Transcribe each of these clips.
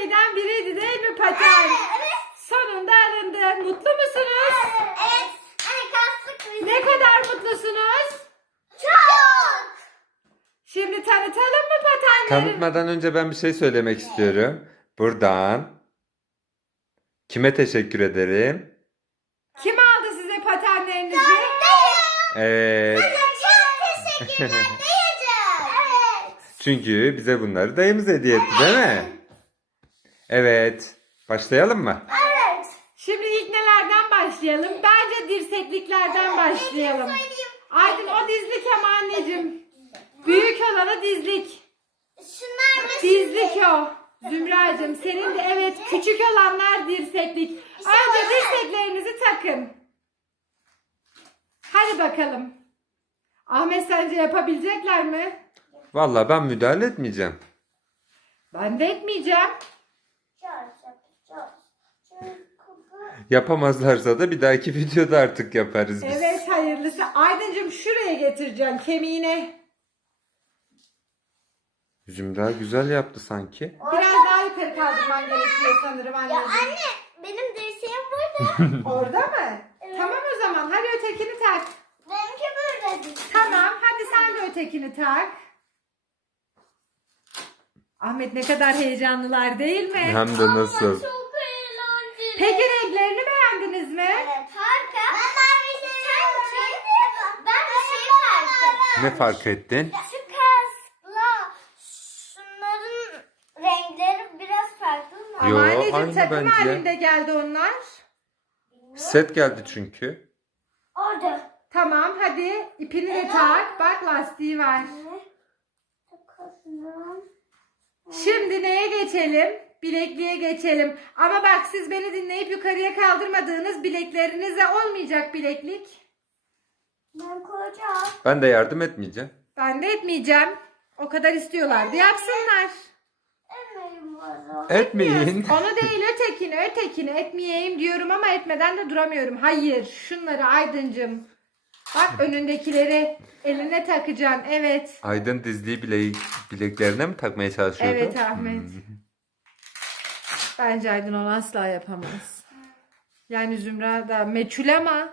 şeyden biriydi değil mi paten? Sonunda alındı. Mutlu musunuz? Evet. Kastık biz. Ne kadar mutlusunuz? Çok. Şimdi tanıtalım mı patenleri? Tanıtmadan önce ben bir şey söylemek istiyorum. Buradan kime teşekkür ederim? Kim aldı size patenlerinizi? Evet. Çok teşekkürler dayıcığım. Evet. Çünkü bize bunları dayımız hediye etti değil mi? Evet. Başlayalım mı? Evet. Şimdi ilk nelerden başlayalım? Bence dirsekliklerden başlayalım. Aydın o dizlik ama anneciğim. Büyük olanı dizlik. Şunlar da Dizlik o. Zümracığım senin de evet küçük olanlar dirseklik. Önce dirseklerinizi takın. Hadi bakalım. Ahmet sence yapabilecekler mi? Vallahi ben müdahale etmeyeceğim. Ben de etmeyeceğim. Yapamazlarsa da bir dahaki videoda artık yaparız biz. Evet hayırlısı. Aydıncığım şuraya getireceğim kemiğine. Zümra güzel yaptı sanki. Biraz daha yukarı kaldırman gerekiyor sanırım Ya anneciğim. anne benim dirseğim burada. Orada mı? Evet. Tamam o zaman. Hadi ötekini tak. Benimki burada. Tamam. Hadi sen de ötekini tak. Ahmet ne kadar heyecanlılar değil mi? Hem de nasıl. Çok eğlenceli. Peki renklerini beğendiniz mi? Evet harika. Ben mavi seviyorum. Ben bir şey fark ettim. Ne fark ettin? Şu kasla şunların renkleri biraz farklı mı? Yo, Ama anneciğim aynı takım bence. halinde geldi onlar. Set geldi çünkü. Orada. Tamam hadi ipini de tak. Bak lastiği var. Takalım. Şimdi neye geçelim? Bilekliğe geçelim. Ama bak siz beni dinleyip yukarıya kaldırmadığınız bileklerinize olmayacak bileklik. Ben koyacağım. Ben de yardım etmeyeceğim. Ben de etmeyeceğim. O kadar istiyorlardı. Yapsınlar. Var. o. Etmeyin. Onu değil ötekini ötekini etmeyeyim diyorum ama etmeden de duramıyorum. Hayır şunları Aydıncım. Bak önündekileri eline takacaksın. Evet. Aydın dizliği bile bileklerine mi takmaya çalışıyordu? Evet Ahmet. Hmm. Bence Aydın onu asla yapamaz. Yani Zümra da meçhul ama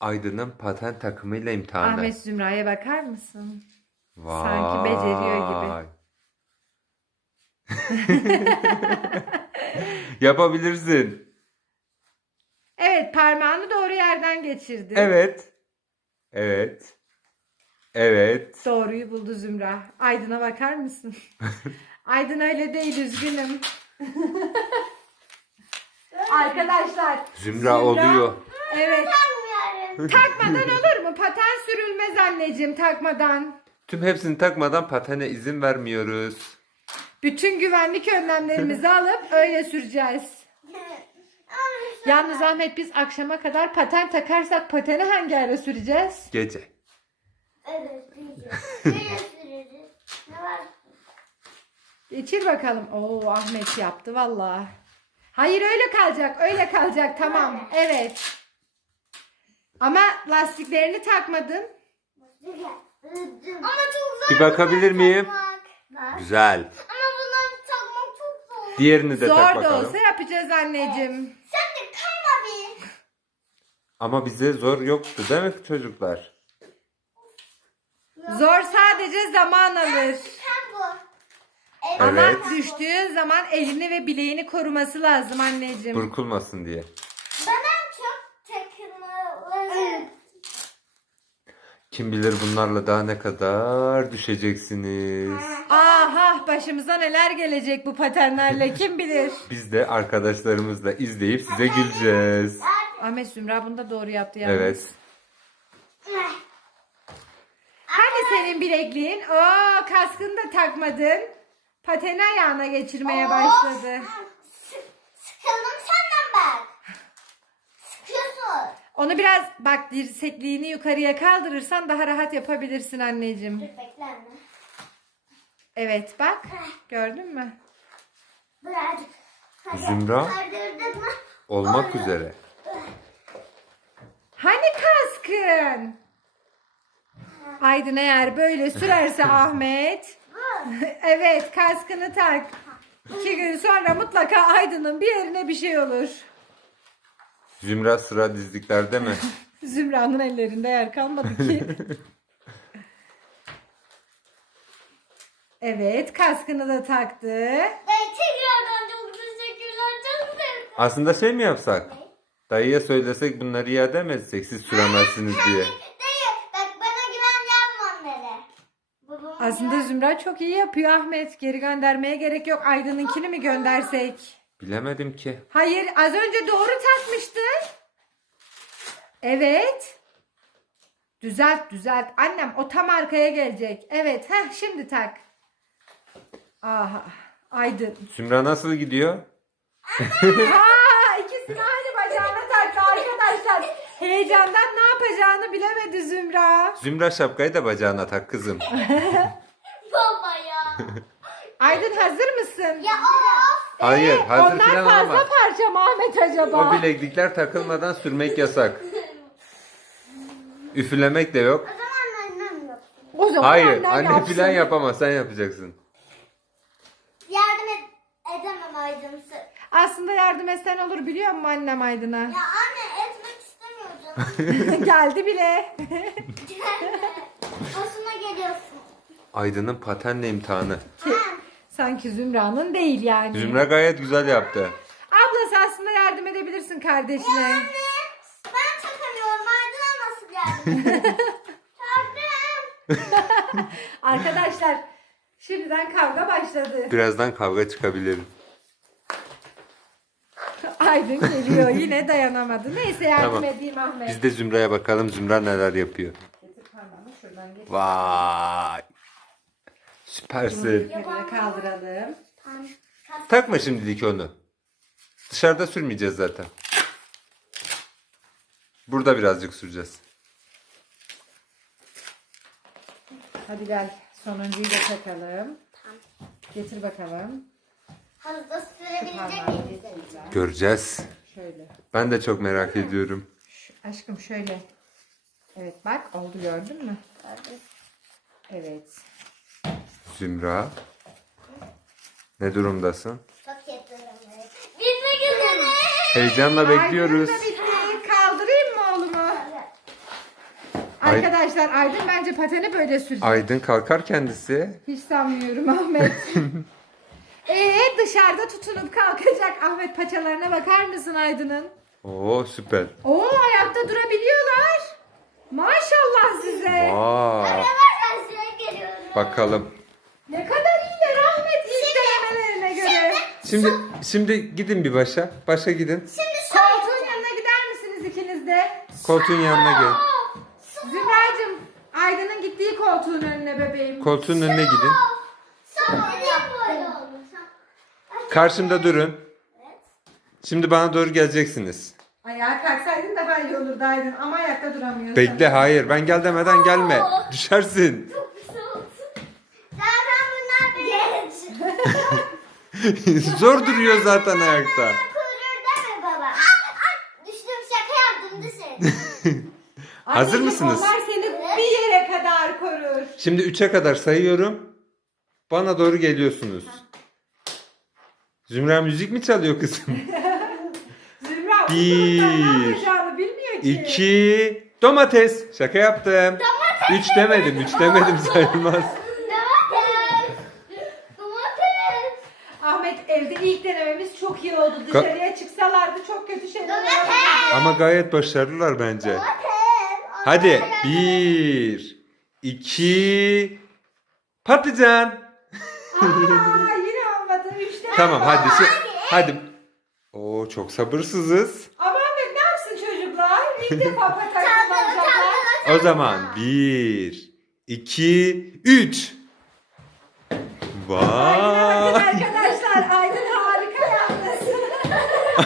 Aydın'ın paten takımıyla imtihanı. Ahmet Zümra'ya bakar mısın? Vay. sanki beceriyor gibi. Yapabilirsin. Evet parmağını doğru yerden geçirdi. Evet. Evet. Evet. Doğruyu buldu Zümra. Aydın'a bakar mısın? Aydın öyle değil üzgünüm. Arkadaşlar. Zümra oluyor. Evet. Takmadan olur mu? Paten sürülmez anneciğim takmadan. Tüm hepsini takmadan patene izin vermiyoruz. Bütün güvenlik önlemlerimizi alıp öyle süreceğiz. Yalnız Ahmet biz akşama kadar paten takarsak pateni hangi ara süreceğiz? Gece. Evet diyeceğim. Nereye süreceğiz? Ne var? Geçir bakalım. Oo Ahmet yaptı valla. Hayır öyle kalacak. Öyle kalacak. Tamam. Evet. Ama lastiklerini takmadın. Ama çok zor. Bir bakabilir miyim? Bak. Güzel. Ama bunları takmak çok zor. Diğerini de Zor tak da bakalım. olsa yapacağız anneciğim. Sen de kayma bir. Ama bize zor yoktu değil mi çocuklar? Zor sadece zaman alır. Sen bu. Evet. Ama Evet. düştüğün zaman elini ve bileğini koruması lazım anneciğim. Burkulmasın diye. Ben en çok takımları. Kim bilir bunlarla daha ne kadar düşeceksiniz. Aha başımıza neler gelecek bu patenlerle kim bilir. Biz de arkadaşlarımızla izleyip size güleceğiz. Ahmet Zümra bunu da doğru yaptı yalnız. Evet. Hani senin bilekliğin? Oo kaskını da takmadın. Pateni ayağına geçirmeye başladı. Onu biraz bak dirsekliğini yukarıya kaldırırsan daha rahat yapabilirsin anneciğim. Dur bekle anne. Evet bak gördün mü? Birazcık. Hadi. Zümra? Kaldırdık mı? Olmak üzere. Hani kaskın? Aydın eğer böyle sürerse Ahmet. Evet kaskını tak. İki gün sonra mutlaka Aydın'ın bir yerine bir şey olur. Zümra sıra dizliklerde mi? Zümra'nın ellerinde yer kalmadı ki. Evet kaskını da taktı. Ben tekrardan çok teşekkürler. Çok sevdim. Aslında şey mi yapsak? Dayıya söylesek bunları iade mi etsek siz süremezsiniz diye. Dayı bak bana güven yapma onları. Babama Aslında Zümra çok iyi yapıyor Ahmet. Geri göndermeye gerek yok. Aydın'ınkini mi göndersek? Bilemedim ki. Hayır az önce doğru takmıştın. Evet. Düzelt düzelt. Annem o tam arkaya gelecek. Evet heh şimdi tak. Aha Aydın. Zümra nasıl gidiyor? Aa ikisini aynı bacağına taktı arkadaşlar. Heyecandan ne yapacağını bilemedi Zümra. Zümra şapkayı da bacağına tak kızım. Baba ya. Aydın hazır mısın? ya of. Hayır hazır Onlar falan fazla olmaz. parça mı Ahmet acaba? O bileklikler takılmadan sürmek yasak. Üflemek de yok. O zaman annem yapsın. O zaman Hayır annen anne yapsın. filan yapamaz sen yapacaksın. Yardım et, edemem Aydın'sı. Aslında yardım etsen olur biliyor musun annem Aydın'a? Ya anne etmek istemiyorum. Geldi bile. Aslında geliyorsun. Aydın'ın patenle imtihanı. Sanki Zümra'nın değil yani. Zümra gayet güzel yaptı. Ablası aslında yardım edebilirsin kardeşine. Anne ben takamıyorum. Aydın'a nasıl yardım Yardım. Arkadaşlar şimdiden kavga başladı. Birazdan kavga çıkabilir. Aydın geliyor yine dayanamadı. Neyse yardım Tamam. edeyim Ahmet. Biz de Zümra'ya bakalım Zümra neler yapıyor. Getir parmağını şuradan getir. Vay. Süpersin. Kaldıralım. Takma şimdilik onu. Dışarıda sürmeyeceğiz zaten. Burada birazcık süreceğiz. Hadi gel sonuncuyu da takalım. Getir bakalım. Hızlı Şu sürebilecek güzel. Göreceğiz. Şöyle. Ben de çok merak ediyorum. Şu- aşkım şöyle. Evet bak oldu gördün mü? Evet. Zümra. Ne durumdasın? Çok yeterim. Bitmek üzere. Heyecanla bekliyoruz. Kaldırayım mı oğlumu? Ay- Arkadaşlar Aydın bence pateni böyle sürecek. Aydın kalkar kendisi. Hiç sanmıyorum Ahmet. Ee dışarıda tutunup kalkacak Ahmet paçalarına bakar mısın Aydın'ın? Oo süper. Oo ayakta durabiliyorlar. Maşallah size. Geliyorum. Bakalım. Ne kadar iyiler Ahmet ilk denemelerine göre. Şimdi şimdi gidin bir başa. Başa gidin. Koltuğun yanına gider misiniz ikiniz de? Koltuğun yanına gel. Zübra'cığım Aydın'ın gittiği koltuğun önüne bebeğim. Koltuğun önüne gidin. Karşımda durun. Şimdi bana doğru geleceksiniz. Ayağa kalksaydın daha iyi olurdu Aydın ama ayakta duramıyorsun. Bekle hayır ben gel demeden gelme. Düşersin. Zor duruyor zaten ayakta. Kuyruğu deme baba. Ah, ah, Düştüm şaka yaptım düşün. Hazır mısınız? Onlar seni bir yere kadar korur. Şimdi 3'e kadar sayıyorum. Bana doğru geliyorsunuz. Zümra müzik mi çalıyor kızım? Zümra Bir, durumda ne yapacağını bilmiyor ki. 2 domates. Şaka yaptım. 3 demedim. 3 demedim sayılmaz. Domates. Domates. Ahmet evde ilk denememiz çok iyi oldu. Dışarıya çıksalardı çok kötü şeyler olurdu. Ama gayet başarılılar bence. Hadi 1 2 patlıcan. Aa, yine olmadı. Üçte Tamam hadi şu, hadi. Oo çok sabırsızız. Ama Ahmet ne yapsın çocuklar? İlk defa paten kullanacaklar. O zaman 1 2 3 Bakın Vay. arkadaşlar Aydın harika yalnız.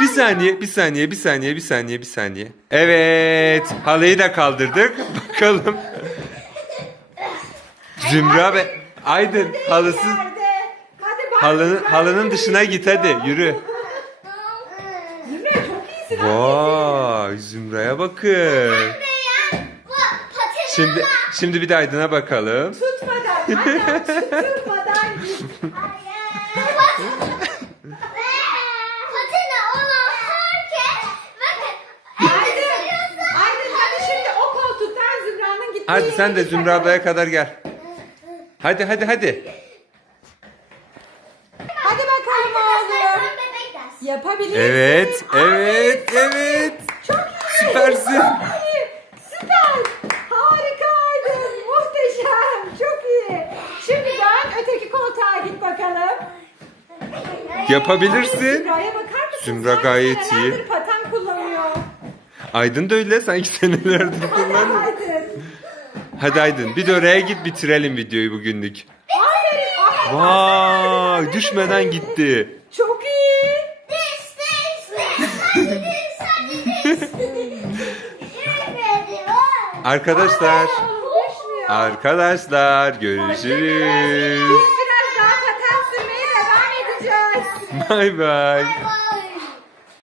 Bir saniye, bir saniye, bir saniye, bir saniye, bir saniye. Evet, halıyı da kaldırdık. Bakalım. Zümra ve Aydın halısı halının halının dışına git hadi yürü. Vay, Zümra'ya bakın. Şimdi şimdi bir de Aydın'a bakalım. Tutmadan. Tutmadan git. Patene olan herkes bakın. Aydın. Aydın hadi şimdi o koltuktan Zümra'nın gittiği Hadi sen de Zümra ablaya kadar gel. Hadi hadi hadi. Hadi bakalım oğlum. Yapabilirsin. Evet, evet, evet. Çok iyi. Süpersin. Çok iyi. Süper. Harikaydın. Muhteşem. Çok iyi. Şimdi dön öteki koltuğa git bakalım. Yapabilirsin. Zümra'ya bakar mısın? Zümra gayet senelerdir iyi. paten kullanıyor. Aydın da öyle sanki senelerdir kullanıyor. Hadi Aydın bir de oraya git bitirelim videoyu bugünlük. Aferin. aferin. Vay düşmeden gitti. Çok iyi. Arkadaşlar, arkadaşlar Biz görüşürüz. biraz daha paten sürmeye devam edeceğiz. Bay bay. Bye.